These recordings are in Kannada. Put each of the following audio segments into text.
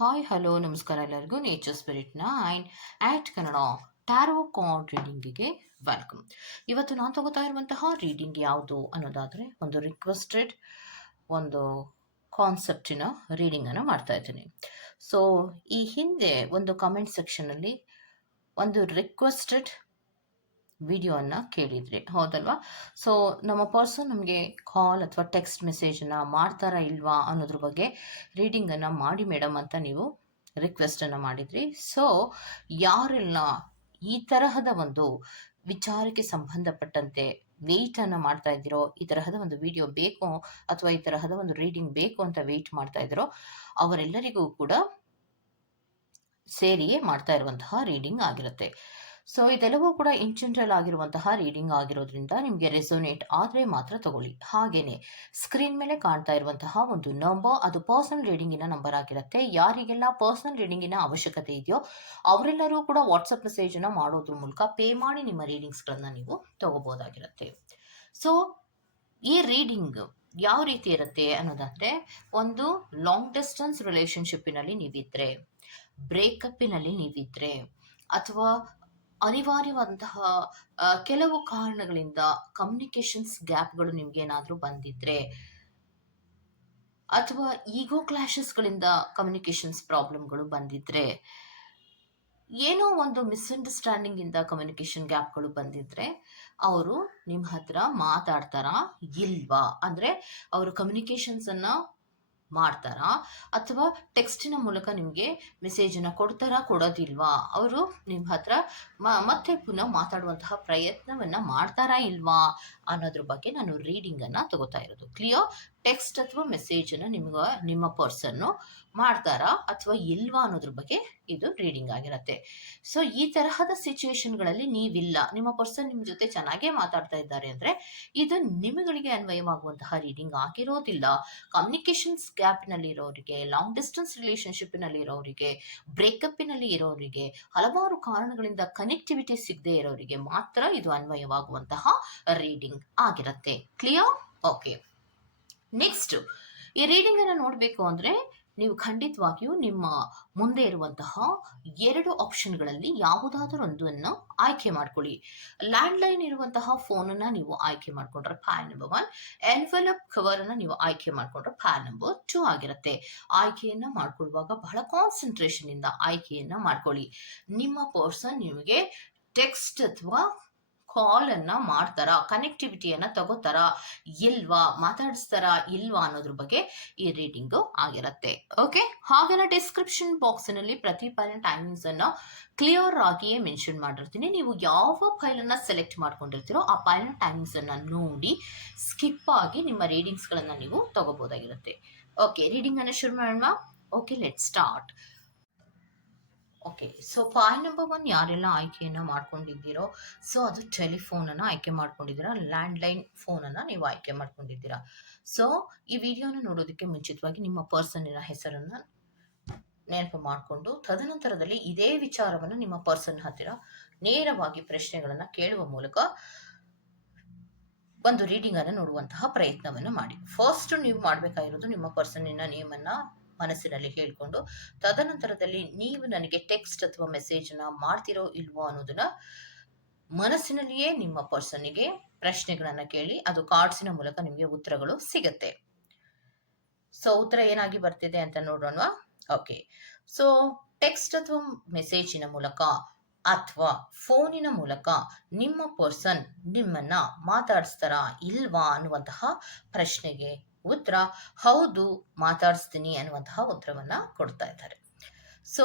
ಹಾಯ್ ಹಲೋ ನಮಸ್ಕಾರ ಎಲ್ಲರಿಗೂ ನೇಚರ್ ಸ್ಪಿರಿಟ್ನ ಆ್ಯಟ್ ಕನ್ನಡ ಟ್ಯಾರೋ ಕಾರ್ಡ್ ರೀಡಿಂಗಿಗೆ ವೆಲ್ಕಮ್. ಇವತ್ತು ನಾನು ತಗೋತಾ ಇರುವಂತಹ ರೀಡಿಂಗ್ ಯಾವುದು ಅನ್ನೋದಾದರೆ ಒಂದು ರಿಕ್ವೆಸ್ಟೆಡ್ ಒಂದು ಕಾನ್ಸೆಪ್ಟಿನ ರೀಡಿಂಗನ್ನು ಮಾಡ್ತಾ ಇದ್ದೀನಿ. ಸೊ ಈ ಹಿಂದೆ ಒಂದು ಕಮೆಂಟ್ ಸೆಕ್ಷನಲ್ಲಿ ಒಂದು ರಿಕ್ವೆಸ್ಟೆಡ್ ವಿಡಿಯೋನ ಕೇಳಿದ್ರಿ, ಹೌದಲ್ವಾ? ಸೊ ನಮ್ಮ ಪರ್ಸನ್ ನಮಗೆ ಕಾಲ್ ಅಥವಾ ಟೆಕ್ಸ್ಟ್ ಮೆಸೇಜನ್ನು ಮಾಡ್ತಾರಾ ಇಲ್ವಾ ಅನ್ನೋದ್ರ ಬಗ್ಗೆ ರೀಡಿಂಗನ್ನು ಮಾಡಿ ಮೇಡಮ್ ಅಂತ ನೀವು ರಿಕ್ವೆಸ್ಟನ್ನು ಮಾಡಿದ್ರಿ. ಸೊ ಯಾರೆಲ್ಲ ಈ ತರಹದ ಒಂದು ವಿಚಾರಕ್ಕೆ ಸಂಬಂಧಪಟ್ಟಂತೆ ವೆಯ್ಟನ್ನು ಮಾಡ್ತಾ ಇದ್ದೀರೋ, ಈ ತರಹದ ಒಂದು ವಿಡಿಯೋ ಬೇಕು ಅಥವಾ ಈ ತರಹದ ಒಂದು ರೀಡಿಂಗ್ ಬೇಕು ಅಂತ ವೆಯ್ಟ್ ಮಾಡ್ತಾ ಇದ್ದೀರೋ ಅವರೆಲ್ಲರಿಗೂ ಕೂಡ ಸೇರಿಯೇ ಮಾಡ್ತಾ ಇರುವಂತಹ ರೀಡಿಂಗ್ ಆಗಿರುತ್ತೆ. ಸೊ ಇದೆಲ್ಲವೂ ಕೂಡ ಇನ್ ಜನರಲ್ ಆಗಿರುವಂತಹ ರೀಡಿಂಗ್ ಆಗಿರೋದ್ರಿಂದ ನಿಮಗೆ ರೆಸೋನೇಟ್ ಆದರೆ ಮಾತ್ರ ತಗೊಳ್ಳಿ. ಹಾಗೇನೆ ಸ್ಕ್ರೀನ್ ಮೇಲೆ ಕಾಣ್ತಾ ಇರುವಂತಹ ಒಂದು ನಂಬರ್, ಅದು ಪರ್ಸನಲ್ ರೀಡಿಂಗಿನ ನಂಬರ್ ಆಗಿರುತ್ತೆ. ಯಾರಿಗೆಲ್ಲ ಪರ್ಸನಲ್ ರೀಡಿಂಗಿನ ಅವಶ್ಯಕತೆ ಇದೆಯೋ ಅವರೆಲ್ಲರೂ ಕೂಡ ವಾಟ್ಸಪ್ ಮೆಸೇಜನ್ನು ಮಾಡೋದ್ರ ಮೂಲಕ ಪೇ ಮಾಡಿ ನಿಮ್ಮ ರೀಡಿಂಗ್ಸ್ಗಳನ್ನು ನೀವು ತಗೋಬೋದಾಗಿರುತ್ತೆ. ಸೊ ಈ ರೀಡಿಂಗ್ ಯಾವ ರೀತಿ ಇರುತ್ತೆ ಅನ್ನೋದಾದರೆ, ಒಂದು ಲಾಂಗ್ ಡಿಸ್ಟೆನ್ಸ್ ರಿಲೇಷನ್ಶಿಪ್ಪಿನಲ್ಲಿ ನೀವಿದ್ರೆ, ಬ್ರೇಕಪ್ಪಿನಲ್ಲಿ ನೀವಿದ್ರೆ, ಅಥವಾ ಅನಿವಾರ್ಯವಾದಂತಹ ಕೆಲವು ಕಾರಣಗಳಿಂದ ಕಮ್ಯುನಿಕೇಷನ್ಸ್ ಗ್ಯಾಪ್ಗಳು ನಿಮ್ಗೆ ಏನಾದರೂ ಬಂದಿದ್ರೆ, ಅಥವಾ ಈಗೋ ಕ್ಲಾಶಸ್ಗಳಿಂದ ಕಮ್ಯುನಿಕೇಷನ್ಸ್ ಪ್ರಾಬ್ಲಮ್ಗಳು ಬಂದಿದ್ರೆ, ಏನೋ ಒಂದು ಮಿಸ್ಅಂಡರ್ಸ್ಟ್ಯಾಂಡಿಂಗ್ ಇಂದ ಕಮ್ಯುನಿಕೇಷನ್ ಗ್ಯಾಪ್ಗಳು ಬಂದಿದ್ರೆ ಅವರು ನಿಮ್ಮ ಹತ್ರ ಮಾತಾಡ್ತಾರಾ ಇಲ್ವಾ, ಅಂದ್ರೆ ಅವರು ಕಮ್ಯುನಿಕೇಷನ್ಸ್ ಅನ್ನ ಮಾಡ್ತಾರಾ ಅಥವಾ ಟೆಕ್ಸ್ಟಿನ ಮೂಲಕ ನಿಮಗೆ ಮೆಸೇಜನ್ನು ಕೊಡ್ತಾರಾ ಕೊಡೋದಿಲ್ವಾ, ಅವರು ನಿಮ್ಮ ಹತ್ರ ಮತ್ತೆ ಪುನಃ ಮಾತಾಡುವಂತಹ ಪ್ರಯತ್ನವನ್ನ ಮಾಡ್ತಾರಾ ಇಲ್ವಾ ಅನ್ನೋದ್ರ ಬಗ್ಗೆ ನಾನು ರೀಡಿಂಗನ್ನು ತಗೋತಾ ಇರೋದು. ಕ್ಲಿಯರ್? ಟೆಕ್ಸ್ಟ್ ಅಥವಾ ಮೆಸೇಜನ್ನು ನಿಮ್ಮ ಪರ್ಸನ್ನು ಮಾಡ್ತಾರಾ ಅಥವಾ ಇಲ್ವಾ ಅನ್ನೋದ್ರ ಬಗ್ಗೆ ಇದು ರೀಡಿಂಗ್ ಆಗಿರುತ್ತೆ. ಸೊ ಈ ತರಹದ ಸಿಚುವೇಶನ್ಗಳಲ್ಲಿ ನೀವಿಲ್ಲ, ನಿಮ್ಮ ಪರ್ಸನ್ ನಿಮ್ಮ ಜೊತೆ ಚೆನ್ನಾಗೇ ಮಾತಾಡ್ತಾ ಇದ್ದಾರೆ ಅಂದರೆ ಇದು ನಿಮಗಳಿಗೆ ಅನ್ವಯವಾಗುವಂತಹ ರೀಡಿಂಗ್ ಆಗಿರೋದಿಲ್ಲ. ಕಮ್ಯುನಿಕೇಷನ್ಸ್ ಗ್ಯಾಪ್ನಲ್ಲಿ ಇರೋರಿಗೆ, ಲಾಂಗ್ ಡಿಸ್ಟೆನ್ಸ್ ರಿಲೇಷನ್ಶಿಪ್ನಲ್ಲಿ ಇರೋರಿಗೆ, ಬ್ರೇಕಪ್ಪಿನಲ್ಲಿ ಇರೋರಿಗೆ, ಹಲವಾರು ಕಾರಣಗಳಿಂದ ಕನೆಕ್ಟಿವಿಟಿ ಸಿಗದೆ ಇರೋರಿಗೆ ಮಾತ್ರ ಇದು ಅನ್ವಯವಾಗುವಂತಹ ರೀಡಿಂಗ್ ಆಗಿರುತ್ತೆ. ಕ್ಲಿಯರ್? ಓಕೆ. ನೆಕ್ಸ್ಟ್, ಈ ರೀಡಿಂಗ್ ಅನ್ನು ನೋಡಬೇಕು ಅಂದರೆ ನೀವು ಖಂಡಿತವಾಗಿಯೂ ನಿಮ್ಮ ಮುಂದೆ ಇರುವಂತಹ 2 ಆಪ್ಷನ್ಗಳಲ್ಲಿ ಯಾವುದಾದರೂ ಒಂದನ್ನು ಆಯ್ಕೆ ಮಾಡ್ಕೊಳ್ಳಿ. ಲ್ಯಾಂಡ್ಲೈನ್ ಇರುವಂತಹ ಫೋನನ್ನು ನೀವು ಆಯ್ಕೆ ಮಾಡಿಕೊಂಡ್ರೆ ಪ್ಯಾನ್ ನಂಬರ್ 1, ಎನ್ವೆಲಪ್ ಕವರ್ ಅನ್ನು ನೀವು ಆಯ್ಕೆ ಮಾಡಿಕೊಂಡ್ರೆ ಪ್ಯಾನ್ ನಂಬರ್ 2 ಆಗಿರುತ್ತೆ. ಆಯ್ಕೆಯನ್ನ ಮಾಡ್ಕೊಳ್ಳುವಾಗ ಬಹಳ ಕಾನ್ಸಂಟ್ರೇಷನ್ ಇಂದ ಆಯ್ಕೆಯನ್ನ ಮಾಡ್ಕೊಳ್ಳಿ. ನಿಮ್ಮ ಪರ್ಸನ್ ನಿಮಗೆ ಟೆಕ್ಸ್ಟ್ ಅಥವಾ ಕಾಲ್ ಅನ್ನ ಮಾಡ್ತಾರಾ, ಕನೆಕ್ಟಿವಿಟಿಯನ್ನ ತಗೋತಾರಾ ಇಲ್ವಾ, ಮಾತಾಡಿಸ್ತಾರಾ ಇಲ್ವಾ ಅನ್ನೋದ್ರ ಬಗ್ಗೆ ಈ ರೀಡಿಂಗು ಆಗಿರುತ್ತೆ. ಓಕೆ, ಹಾಗೇನ ಡಿಸ್ಕ್ರಿಪ್ಷನ್ ಬಾಕ್ಸ್ ನಲ್ಲಿ ಪ್ರತಿ ಫೈಲ್ ಟೈಮಿಂಗ್ಸ್ ಅನ್ನ ಕ್ಲಿಯರ್ ಆಗಿಯೇ ಮೆನ್ಷನ್ ಮಾಡಿರ್ತೀನಿ. ನೀವು ಯಾವ ಫೈಲ್ ಅನ್ನ ಸೆಲೆಕ್ಟ್ ಮಾಡ್ಕೊಂಡಿರ್ತೀರೋ ಆ ಫೈಲ್ ಟೈಮಿಂಗ್ಸ್ ಅನ್ನ ನೋಡಿ ಸ್ಕಿಪ್ ಆಗಿ ನಿಮ್ಮ ರೀಡಿಂಗ್ಸ್ ಗಳನ್ನ ನೀವು ತಗೋಬಹುದಾಗಿರುತ್ತೆ. ಓಕೆ, ರೀಡಿಂಗ್ ಅನ್ನ ಶುರು ಮಾಡೋಣ. Okay, let start. Okay, so file number 1 ಯಾರೆಲ್ಲ ಆಯ್ಕೆಯನ್ನು ಮಾಡ್ಕೊಂಡಿದ್ದೀರೋ, ಸೊ ಅದು ಟೆಲಿಫೋನನ್ನು ಆಯ್ಕೆ ಮಾಡ್ಕೊಂಡಿದ್ದೀರಾ, ಲ್ಯಾಂಡ್ಲೈನ್ ಫೋನನ್ನು ನೀವು ಆಯ್ಕೆ ಮಾಡ್ಕೊಂಡಿದ್ದೀರಾ. ಸೊ ಈ ವಿಡಿಯೋನ ನೋಡೋದಕ್ಕೆ ಮುಂಚಿತವಾಗಿ ನಿಮ್ಮ ಪರ್ಸನ್ನಿನ ಹೆಸರನ್ನು ನೆನಪು ಮಾಡಿಕೊಂಡು ತದನಂತರದಲ್ಲಿ ಇದೇ ವಿಚಾರವನ್ನು ನಿಮ್ಮ ಪರ್ಸನ್ ಹತ್ತಿರ ನೇರವಾಗಿ ಪ್ರಶ್ನೆಗಳನ್ನು ಕೇಳುವ ಮೂಲಕ ಒಂದು ರೀಡಿಂಗ್ ಅನ್ನು ನೋಡುವಂತಹ ಪ್ರಯತ್ನವನ್ನು ಮಾಡಿ. ಫಸ್ಟ್ ನೀವು ಮಾಡಬೇಕಾಗಿರೋದು ನಿಮ್ಮ ಪರ್ಸನ್ನಿನ ನೇಮನ್ನು ಮನಸ್ಸಿನಲ್ಲಿ ಹೇಳ್ಕೊಂಡು ತದನಂತರದಲ್ಲಿ ನೀವು ನನಗೆ ಟೆಕ್ಸ್ಟ್ ಅಥವಾ ಮೆಸೇಜ್ ಮಾಡ್ತಿರೋ ಇಲ್ವೋ ಅನ್ನೋದನ್ನ ಮನಸ್ಸಿನಲ್ಲಿಯೇ ನಿಮ್ಮ ಪರ್ಸನ್ನಿಗೆ ಪ್ರಶ್ನೆಗಳನ್ನ ಕೇಳಿ ಅದು ಕಾರ್ಡ್ಸಿನ ಮೂಲಕ ನಿಮಗೆ ಉತ್ತರಗಳು ಸಿಗುತ್ತೆ. ಸೊ ಉತ್ತರ ಏನಾಗಿ ಬರ್ತಿದೆ ಅಂತ ನೋಡೋಣ. ಓಕೆ, ಸೊ ಟೆಕ್ಸ್ಟ್ ಅಥವಾ ಮೆಸೇಜಿನ ಮೂಲಕ ಅಥವಾ ಫೋನಿನ ಮೂಲಕ ನಿಮ್ಮ ಪರ್ಸನ್ ನಿಮ್ಮನ್ನ ಮಾತಾಡಿಸ್ತಾರಾ ಇಲ್ವಾ ಅನ್ನುವಂತಹ ಪ್ರಶ್ನೆಗೆ ಉತ್ತರ ಹೌದು, ಮಾತಾಡಿಸ್ತೀನಿ ಅನ್ನುವಂತಹ ಉತ್ತರವನ್ನ ಕೊಡ್ತಾ ಇದ್ದಾರೆ. So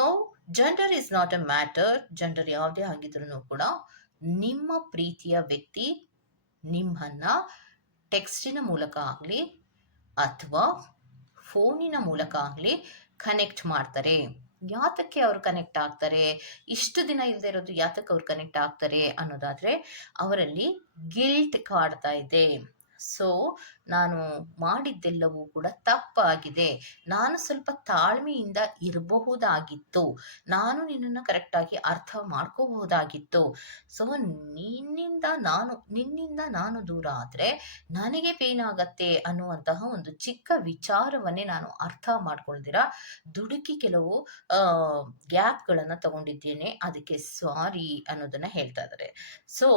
gender is not A matter. Gender ಯಾವುದೇ ಆಗಿದ್ರೂ ಕೂಡ ನಿಮ್ಮ ಪ್ರೀತಿಯ ವ್ಯಕ್ತಿ ನಿಮ್ಮನ್ನ ಟೆಕ್ಸ್ಟಿನ ಮೂಲಕ ಆಗಲಿ ಅಥವಾ ಫೋನಿನ ಮೂಲಕ ಆಗಲಿ ಕನೆಕ್ಟ್ ಮಾಡ್ತಾರೆ. ಯಾತಕ್ಕೆ ಅವ್ರು ಕನೆಕ್ಟ್ ಆಗ್ತಾರೆ, ಇಷ್ಟು ದಿನ ಇಲ್ಲದೆ ಇರೋದು ಯಾತಕ್ಕೆ ಅವ್ರು ಕನೆಕ್ಟ್ ಆಗ್ತಾರೆ ಅನ್ನೋದಾದ್ರೆ ಅವರಲ್ಲಿ ಗಿಲ್ಟ್ ಕಾಡ್ತಾ ಇದೆ. ಸೊ ನಾನು ಮಾಡಿದ್ದೆಲ್ಲವೂ ಕೂಡ ತಪ್ಪಾಗಿದೆ. ನಾನು ಸ್ವಲ್ಪ ತಾಳ್ಮೆಯಿಂದ ಇರಬಹುದಾಗಿತ್ತು. ನಾನು ನಿನ್ನನ್ನು ಕರೆಕ್ಟಾಗಿ ಅರ್ಥ ಮಾಡ್ಕೋಬಹುದಾಗಿತ್ತು. ಸೊ ನಿನ್ನಿಂದ ನಾನು ದೂರ ಆದರೆ ನನಗೆ ಪೇನ್ ಆಗತ್ತೆ ಅನ್ನುವಂತಹ ಒಂದು ಚಿಕ್ಕ ವಿಚಾರವನ್ನೇ ನಾನು ಅರ್ಥ ಮಾಡ್ಕೊಳ್ದಿರ ದುಡುಕಿ ಕೆಲವು ಗ್ಯಾಪ್ಗಳನ್ನು ತಗೊಂಡಿದ್ದೇನೆ. ಅದಕ್ಕೆ ಸಾರಿ ಅನ್ನೋದನ್ನ ಹೇಳ್ತಾ ಇದ್ದಾರೆ. ಸೊ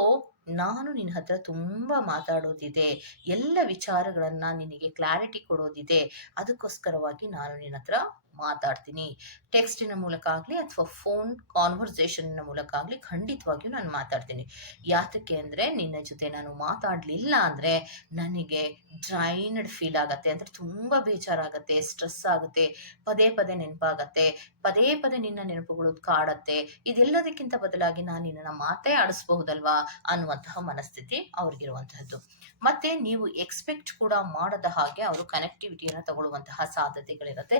ನಾನು ನಿನ್ನ ಹತ್ರ ತುಂಬ ಮಾತಾಡೋದಿದೆ, ಎಲ್ಲ ವಿಚಾರಗಳನ್ನ ನಿನಗೆ ಕ್ಲಾರಿಟಿ ಕೊಡೋದಿದೆ. ಅದಕ್ಕೋಸ್ಕರವಾಗಿ ನಾನು ನಿನ್ನ ಹತ್ರ ಮಾತಾಡ್ತೀನಿ. ಟೆಕ್ಸ್ಟಿನ ಮೂಲಕ ಆಗಲಿ ಅಥವಾ ಫೋನ್ ಕಾನ್ವರ್ಸೇಷನ್ನ ಮೂಲಕ ಆಗಲಿ ಖಂಡಿತವಾಗಿಯೂ ನಾನು ಮಾತಾಡ್ತೀನಿ. ಯಾತಕ್ಕೆ ಅಂದರೆ ನಿನ್ನ ಜೊತೆ ನಾನು ಮಾತಾಡಲಿಲ್ಲ ಅಂದರೆ ನನಗೆ ಡ್ರೈನ್ಡ್ ಫೀಲ್ ಆಗತ್ತೆ. ಅಂದರೆ ತುಂಬ ಬೇಜಾರಾಗತ್ತೆ, ಸ್ಟ್ರೆಸ್ ಆಗುತ್ತೆ, ಪದೇ ಪದೇ ನೆನಪಾಗತ್ತೆ, ಪದೇ ಪದೇ ನಿನ್ನ ನೆನಪುಗಳು ಕಾಡತ್ತೆ. ಇದೆಲ್ಲದಕ್ಕಿಂತ ಬದಲಾಗಿ ನಾನು ನಿನ್ನನ್ನು ಮಾತೇ ಆಡಿಸಬಹುದಲ್ವಾ ಅನ್ನುವಂತಹ ಮನಸ್ಥಿತಿ ಅವ್ರಿಗಿರುವಂತಹದ್ದು. ಮತ್ತೆ ನೀವು ಎಕ್ಸ್ಪೆಕ್ಟ್ ಕೂಡ ಮಾಡದ ಹಾಗೆ ಅವರು ಕನೆಕ್ಟಿವಿಟಿಯನ್ನು ತಗೊಳ್ಳುವಂತಹ ಸಾಧ್ಯತೆಗಳಿರುತ್ತೆ.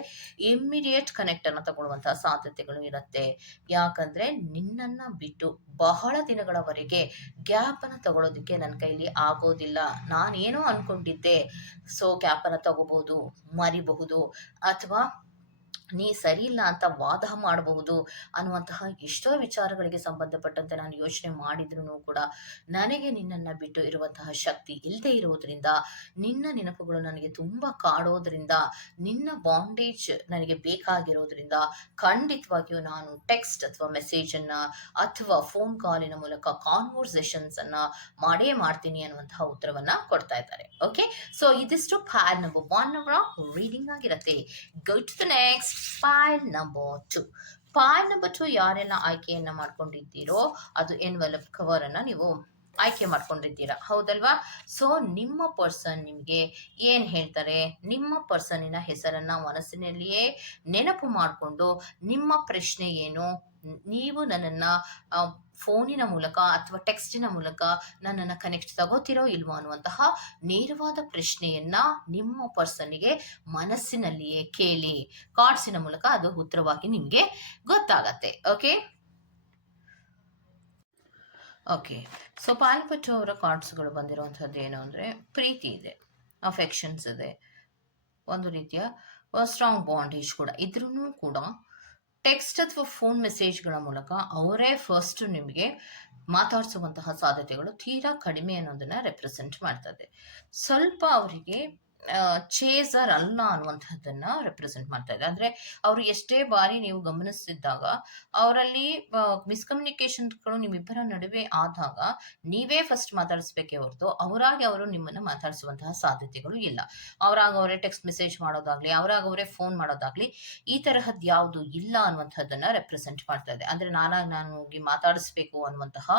ಇಮ್ಮಿಡಿಯೇಟ್ ಕನೆಕ್ಟ್ ಅನ್ನು ತಗೊಳ್ಳುವಂತಹ ಸಾಧ್ಯತೆಗಳು ಇರುತ್ತೆ. ಯಾಕಂದ್ರೆ ನಿನ್ನನ್ನ ಬಿಟ್ಟು ಬಹಳ ದಿನಗಳವರೆಗೆ ಗ್ಯಾಪ್ ಅನ್ನ ತಗೊಳ್ಳೋದಕ್ಕೆ ನನ್ನ ಕೈಲಿ ಆಗೋದಿಲ್ಲ. ನಾನೇನೋ ಅನ್ಕೊಂಡಿದ್ದೆ, ಸೊ ಗ್ಯಾಪ್ ಅನ್ನ ತಗೋಬಹುದು, ಮರಿಬಹುದು, ಅಥವಾ ನೀ ಸರಿ ಇಲ್ಲ ಅಂತ ವಾದ ಮಾಡಬಹುದು ಅನ್ನುವಂತಹ ಎಷ್ಟೋ ವಿಚಾರಗಳಿಗೆ ಸಂಬಂಧಪಟ್ಟಂತೆ ನಾನು ಯೋಚನೆ ಮಾಡಿದ್ರೂ ಕೂಡ ನನಗೆ ನಿನ್ನನ್ನು ಬಿಟ್ಟು ಇರುವಂತಹ ಶಕ್ತಿ ಇಲ್ಲದೆ ಇರೋದ್ರಿಂದ, ನಿನ್ನ ನೆನಪುಗಳು ನನಗೆ ತುಂಬ ಕಾಡೋದ್ರಿಂದ, ನಿನ್ನ ಬಾಂಡೇಜ್ ನನಗೆ ಬೇಕಾಗಿರೋದ್ರಿಂದ ಖಂಡಿತವಾಗಿಯೂ ನಾನು ಟೆಕ್ಸ್ಟ್ ಅಥವಾ ಮೆಸೇಜನ್ನು ಅಥವಾ ಫೋನ್ ಕಾಲಿನ ಮೂಲಕ ಕಾನ್ವರ್ಸೇಷನ್ಸನ್ನು ಮಾಡೇ ಮಾಡ್ತೀನಿ ಅನ್ನುವಂತಹ ಉತ್ತರವನ್ನು ಕೊಡ್ತಾ ಇದ್ದಾರೆ. ಓಕೆ, ಸೊ ಇದಿಷ್ಟು ಫೈಲ್ ನಂಬರ್ 1 ಅವರ ರೀಡಿಂಗ್ ಆಗಿರುತ್ತೆ. Go to the next file number 2. File number 2 ಯಾರೆಲ್ಲ ಆಯ್ಕೆಯನ್ನ ಮಾಡ್ಕೊಂಡಿದ್ದೀರೋ ಅದು ಎನ್ವೆಲಪ್ ಕವರ್ ಅನ್ನ ನೀವು ಆಯ್ಕೆ ಮಾಡ್ಕೊಂಡಿದ್ದೀರಾ, ಹೌದಲ್ವಾ? ಸೊ ನಿಮ್ಮ ಪರ್ಸನ್ ನಿಮಗೆ ಏನ್ ಹೇಳ್ತಾರೆ? ನಿಮ್ಮ ಪರ್ಸನ್ನಿನ ಹೆಸರನ್ನ ಮನಸ್ಸಿನಲ್ಲಿಯೇ ನೆನಪು ಮಾಡಿಕೊಂಡು ನಿಮ್ಮ ಪ್ರಶ್ನೆ ಏನು, ನೀವು ನನ್ನನ್ನ ಫೋನಿನ ಮೂಲಕ ಅಥವಾ ಟೆಕ್ಸ್ಟಿನ ಮೂಲಕ ನನ್ನನ್ನು ಕನೆಕ್ಟ್ ತಗೋತಿರೋ ಇಲ್ವೋ ಅನ್ನುವಂತಹ ನೇರವಾದ ಪ್ರಶ್ನೆಯನ್ನ ನಿಮ್ಮ ಪರ್ಸನ್ನಿಗೆ ಮನಸ್ಸಿನಲ್ಲಿಯೇ ಕೇಳಿ. ಕಾರ್ಡ್ಸಿನ ಮೂಲಕ ಅದು ಉತ್ತರವಾಗಿ ನಿಮಗೆ ಗೊತ್ತಾಗತ್ತೆ. ಓಕೆ ಓಕೆ ಸೊ ಪಾಲ್ಪಟ್ಟು ಅವರ ಕಾರ್ಡ್ಸ್ಗಳು ಬಂದಿರುವಂಥದ್ದು ಏನು ಅಂದರೆ, ಪ್ರೀತಿ ಇದೆ, ಅಫೆಕ್ಷನ್ಸ್ ಇದೆ, ಒಂದು ರೀತಿಯ ಸ್ಟ್ರಾಂಗ್ ಬಾಂಡೇಜ್ ಕೂಡ ಇದ್ರೂ ಕೂಡ ಟೆಕ್ಸ್ಟ್ ಅಥವಾ ಫೋನ್ ಮೆಸೇಜ್ಗಳ ಮೂಲಕ ಅವರೇ ಫಸ್ಟ್ ನಿಮಗೆ ಮಾತಾಡಿಸುವಂತಹ ಸಾಧ್ಯತೆಗಳು ತೀರಾ ಕಡಿಮೆ ಅನ್ನೋದನ್ನ ರೆಪ್ರೆಸೆಂಟ್ ಮಾಡ್ತದೆ. ಸ್ವಲ್ಪ ಅವರಿಗೆ ಚೇಸರ್ ಅಲ್ಲ ಅನ್ನುವಂಥದ್ದನ್ನ ರೆಪ್ರೆಸೆಂಟ್ ಮಾಡ್ತಾ ಇದೆ. ಅಂದ್ರೆ ಅವರು ಎಷ್ಟೇ ಬಾರಿ ನೀವು ಗಮನಿಸಿದ್ದಾಗ ಅವರಲ್ಲಿ ಮಿಸ್ಕಮ್ಯುನಿಕೇಶನ್ಗಳು ನಿಮ್ಮಿಬ್ಬರ ನಡುವೆ ಆದಾಗ ನೀವೇ ಫಸ್ಟ್ ಮಾತಾಡಿಸ್ಬೇಕೇ ಹೊರತು ಅವರಾಗಿ ಅವರು ನಿಮ್ಮನ್ನ ಮಾತಾಡಿಸುವಂತಹ ಸಾಧ್ಯತೆಗಳು ಇಲ್ಲ. ಅವರಾಗ ಅವರೇ ಟೆಕ್ಸ್ಟ್ ಮೆಸೇಜ್ ಮಾಡೋದಾಗ್ಲಿ, ಅವರಾಗ ಅವರೇ ಫೋನ್ ಮಾಡೋದಾಗ್ಲಿ, ಈ ತರಹದ್ದು ಯಾವುದು ಇಲ್ಲ ಅನ್ನುವಂಥದ್ದನ್ನ ರೆಪ್ರೆಸೆಂಟ್ ಮಾಡ್ತಾ ಇದೆ. ಅಂದ್ರೆ ನಾನು ಹೋಗಿ ಮಾತಾಡಿಸ್ಬೇಕು ಅನ್ನುವಂತಹ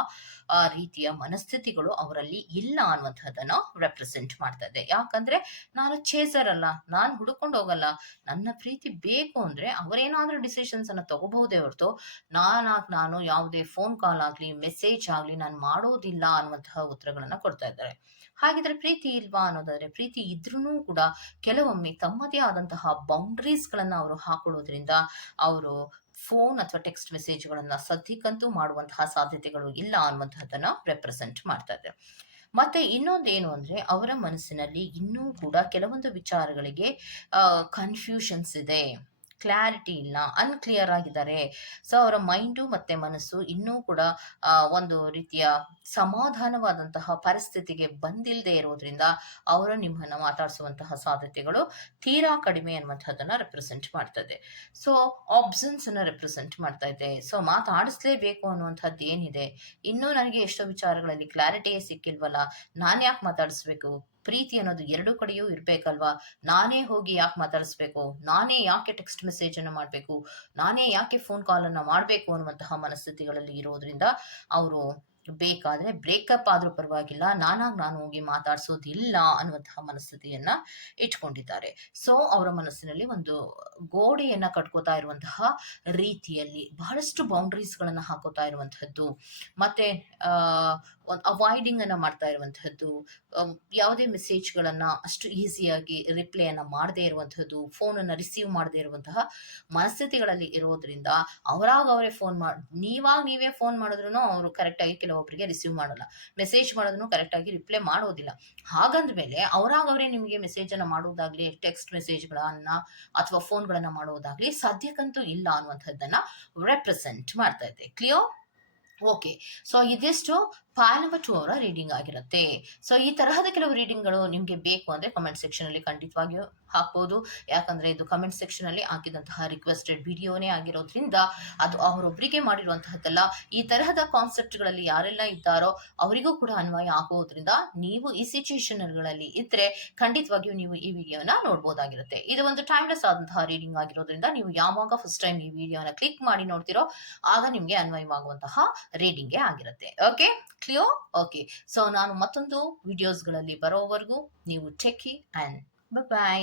ರೀತಿಯ ಮನಸ್ಥಿತಿಗಳು ಅವರಲ್ಲಿ ಇಲ್ಲ ಅನ್ನುವಂಥದ್ದನ್ನ ರೆಪ್ರೆಸೆಂಟ್ ಮಾಡ್ತಾ ಇದೆ. ಯಾಕಂದ್ರೆ ನಾನು ಚೇಸರ್ ಅಲ್ಲ, ನಾನು ಹುಡುಕೊಂಡು ಹೋಗಲ್ಲ. ನನ್ನ ಪ್ರೀತಿ ಬೇಕು ಅಂದ್ರೆ ಅವರೇನಾದ್ರೂ ಡಿಸಿಷನ್ಸ್ ಅನ್ನ ತಗೋಬಹುದೇ ಹೊರತು ನಾನು ಯಾವುದೇ ಫೋನ್ ಕಾಲ್ ಆಗ್ಲಿ ಮೆಸೇಜ್ ಆಗ್ಲಿ ನಾನು ಮಾಡೋದಿಲ್ಲ ಅನ್ನುವಂತಹ ಉತ್ತರಗಳನ್ನ ಕೊಡ್ತಾ ಇದ್ದಾರೆ. ಹಾಗಿದ್ರೆ ಪ್ರೀತಿ ಇಲ್ವಾ ಅನ್ನೋದಾದ್ರೆ, ಪ್ರೀತಿ ಇದ್ರೂ ಕೂಡ ಕೆಲವೊಮ್ಮೆ ತಮ್ಮದೇ ಆದಂತಹ ಬೌಂಡ್ರೀಸ್ ಗಳನ್ನ ಅವರು ಹಾಕೊಳ್ಳೋದ್ರಿಂದ ಅವರು ಫೋನ್ ಅಥವಾ ಟೆಕ್ಸ್ಟ್ ಮೆಸೇಜ್ಗಳನ್ನ ಸದ್ಯಕ್ಕಂತೂ ಮಾಡುವಂತಹ ಸಾಧ್ಯತೆಗಳು ಇಲ್ಲ ಅನ್ನುವಂತಹದನ್ನ ರೆಪ್ರೆಸೆಂಟ್ ಮಾಡ್ತಾ ಇದೆ. ಮತ್ತೆ ಇನ್ನೊಂದೇನು ಅಂದ್ರೆ, ಅವರ ಮನಸ್ಸಿನಲ್ಲಿ ಇನ್ನೂ ಕೂಡ ಕೆಲವೊಂದು ವಿಚಾರಗಳಿಗೆ ಕನ್ಫ್ಯೂಷನ್ಸ್ ಇದೆ, ಕ್ಲಾರಿಟಿ ಇಲ್ಲ, ಅನ್ಕ್ಲಿಯರ್ ಆಗಿದ್ದಾರೆ. ಸೊ ಅವರ ಮೈಂಡು ಮತ್ತೆ ಮನಸ್ಸು ಇನ್ನೂ ಕೂಡ ಒಂದು ರೀತಿಯ ಸಮಾಧಾನವಾದಂತಹ ಪರಿಸ್ಥಿತಿಗೆ ಬಂದಿಲ್ಲದೆ ಇರೋದ್ರಿಂದ ಅವರು ನಿಮ್ಮನ್ನ ಮಾತಾಡಿಸುವಂತಹ ಸಾಧ್ಯತೆಗಳು ತೀರಾ ಕಡಿಮೆ ಅನ್ನುವಂಥದ್ದನ್ನ ರೆಪ್ರೆಸೆಂಟ್ ಮಾಡ್ತದೆ. ಸೊ ಆಬ್ಸೆನ್ಸ್ ಅನ್ನ ರೆಪ್ರೆಸೆಂಟ್ ಮಾಡ್ತಾ ಇದೆ. ಸೊ ಮಾತಾಡಿಸ್ಲೇಬೇಕು ಅನ್ನುವಂಥದ್ದು ಏನಿದೆ, ಇನ್ನೂ ನನಗೆ ಎಷ್ಟೋ ವಿಚಾರಗಳಲ್ಲಿ ಕ್ಲಾರಿಟಿಯೇ ಸಿಕ್ಕಿಲ್ವಲ್ಲ, ನಾನು ಯಾಕೆ ಮಾತಾಡಿಸ್ಬೇಕು? ಪ್ರೀತಿ ಅನ್ನೋದು ಎರಡು ಕಡೆಯೂ ಇರ್ಬೇಕಲ್ವಾ? ನಾನೇ ಹೋಗಿ ಯಾಕೆ ಮಾತಾಡಿಸ್ಬೇಕು? ನಾನೇ ಯಾಕೆ ಟೆಕ್ಸ್ಟ್ ಮೆಸೇಜ್ ಅನ್ನು ಮಾಡಬೇಕು? ನಾನೇ ಯಾಕೆ ಫೋನ್ ಕಾಲ್ ಅನ್ನ ಮಾಡಬೇಕು ಅನ್ನುವಂತಹ ಮನಸ್ಥಿತಿಗಳಲ್ಲಿ ಇರೋದ್ರಿಂದ ಅವರು ಬೇಕಾದ್ರೆ ಬ್ರೇಕಪ್ ಆದ್ರೂ ಪರವಾಗಿಲ್ಲ, ನಾನು ಹೋಗಿ ಮಾತಾಡ್ಸೋದಿಲ್ಲ ಅನ್ನುವಂತಹ ಮನಸ್ಥಿತಿಯನ್ನ ಇಟ್ಕೊಂಡಿದ್ದಾರೆ. ಸೊ ಅವರ ಮನಸ್ಸಿನಲ್ಲಿ ಒಂದು ಗೋಡೆಯನ್ನ ಕಟ್ಕೋತಾ ಇರುವಂತಹ ರೀತಿಯಲ್ಲಿ ಬಹಳಷ್ಟು ಬೌಂಡ್ರೀಸ್ ಗಳನ್ನ ಹಾಕೋತಾ ಇರುವಂತಹದ್ದು, ಮತ್ತೆ ಅವಾಯ್ಡಿಂಗ್ ಅನ್ನ ಮಾಡ್ತಾ ಇರುವಂತಹದ್ದು, ಯಾವುದೇ ಮೆಸೇಜ್ಗಳನ್ನ ಅಷ್ಟು ಈಸಿಯಾಗಿ ರಿಪ್ಲೈಯನ್ನ ಮಾಡದೇ ಇರುವಂತಹದ್ದು, ಫೋನನ್ನು ರಿಸೀವ್ ಮಾಡದೇ ಇರುವಂತಹ ಮನಸ್ಥಿತಿಗಳಲ್ಲಿ ಇರೋದ್ರಿಂದ ಅವರಾಗ ಅವರೇ ಫೋನ್ ನೀವೇ ಫೋನ್ ಮಾಡಿದ್ರು ಅವರು ಕರೆಕ್ಟಾಗಿ ಕೆಲವು ಕೆಲವೊಬ್ಬರಿಗೆ ರಿಸೀವ್ ಮಾಡಲ್ಲ. ಮೆಸೇಜ್ ಮಾಡೋದನ್ನು ಕರೆಕ್ಟಾಗಿ ರಿಪ್ಲೈ ಮಾಡೋದಿಲ್ಲ. ಹಾಗಂದ್ಮೇಲೆ ಅವರೇ ನಿಮಗೆ ಮೆಸೇಜನ್ನು ಮಾಡುವುದಾಗ್ಲಿ, ಟೆಕ್ಸ್ಟ್ ಮೆಸೇಜ್ಗಳನ್ನ ಅಥವಾ ಫೋನ್ಗಳನ್ನ ಮಾಡುವುದಾಗ್ಲಿ ಸದ್ಯಕ್ಕಂತೂ ಇಲ್ಲ ಅನ್ನುವಂಥದ್ದನ್ನ ರೆಪ್ರೆಸೆಂಟ್ ಮಾಡ್ತಾ ಇದೆ. ಕ್ಲಿಯರ್? ಓಕೆ. ಸೊ ಇದಿಷ್ಟು ಫೈಲ್ ನಂಬರ್ 2 ಅವರ ರೀಡಿಂಗ್ ಆಗಿರುತ್ತೆ. ಸೊ ಈ ತರಹದ ಕೆಲವು ರೀಡಿಂಗ್ಗಳು ನಿಮಗೆ ಬೇಕು ಅಂದ್ರೆ ಕಮೆಂಟ್ ಸೆಕ್ಷನ್ ಅಲ್ಲಿ ಖಂಡಿತವಾಗಿಯೂ ಹಾಕ್ಬೋದು. ಯಾಕಂದ್ರೆ ಇದು ಕಮೆಂಟ್ ಸೆಕ್ಷನ್ ಅಲ್ಲಿ ಹಾಕಿದಂತಹ ರಿಕ್ವೆಸ್ಟೆಡ್ ವಿಡಿಯೋನೇ ಆಗಿರೋದ್ರಿಂದ ಅದು ಅವರೊಬ್ಬರಿಗೆ ಮಾಡಿರುವಂತಹದ್ದಲ್ಲ. ಈ ತರಹದ ಕಾನ್ಸೆಪ್ಟ್ಗಳಲ್ಲಿ ಯಾರೆಲ್ಲ ಇದ್ದಾರೋ ಅವರಿಗೂ ಕೂಡ ಅನ್ವಯ ಆಗೋದ್ರಿಂದ ನೀವು ಈ ಸಿಚುಯೇಷನ್ಗಳಲ್ಲಿ ಇದ್ರೆ ಖಂಡಿತವಾಗಿಯೂ ನೀವು ಈ ವಿಡಿಯೋನ ನೋಡ್ಬೋದಾಗಿರುತ್ತೆ. ಇದು ಒಂದು ಟೈಮ್ಲೆಸ್ ಆದಂತಹ ರೀಡಿಂಗ್ ಆಗಿರೋದ್ರಿಂದ ನೀವು ಯಾವಾಗ ಫಸ್ಟ್ ಟೈಮ್ ಈ ವಿಡಿಯೋನ ಕ್ಲಿಕ್ ಮಾಡಿ ನೋಡ್ತಿರೋ ಆಗ ನಿಮ್ಗೆ ಅನ್ವಯವಾಗುವಂತಹ ರೀಡಿಂಗೇ ಆಗಿರುತ್ತೆ. Okay, clear? ಓಕೆ. ಸೊ ನಾನು ಮತ್ತೊಂದು ವಿಡಿಯೋಸ್ಗಳಲ್ಲಿ ಬರೋವರೆಗೂ ನೀವು ಟೇಕ್ ಕೇರ್ ಅಂಡ್ ಬೈ.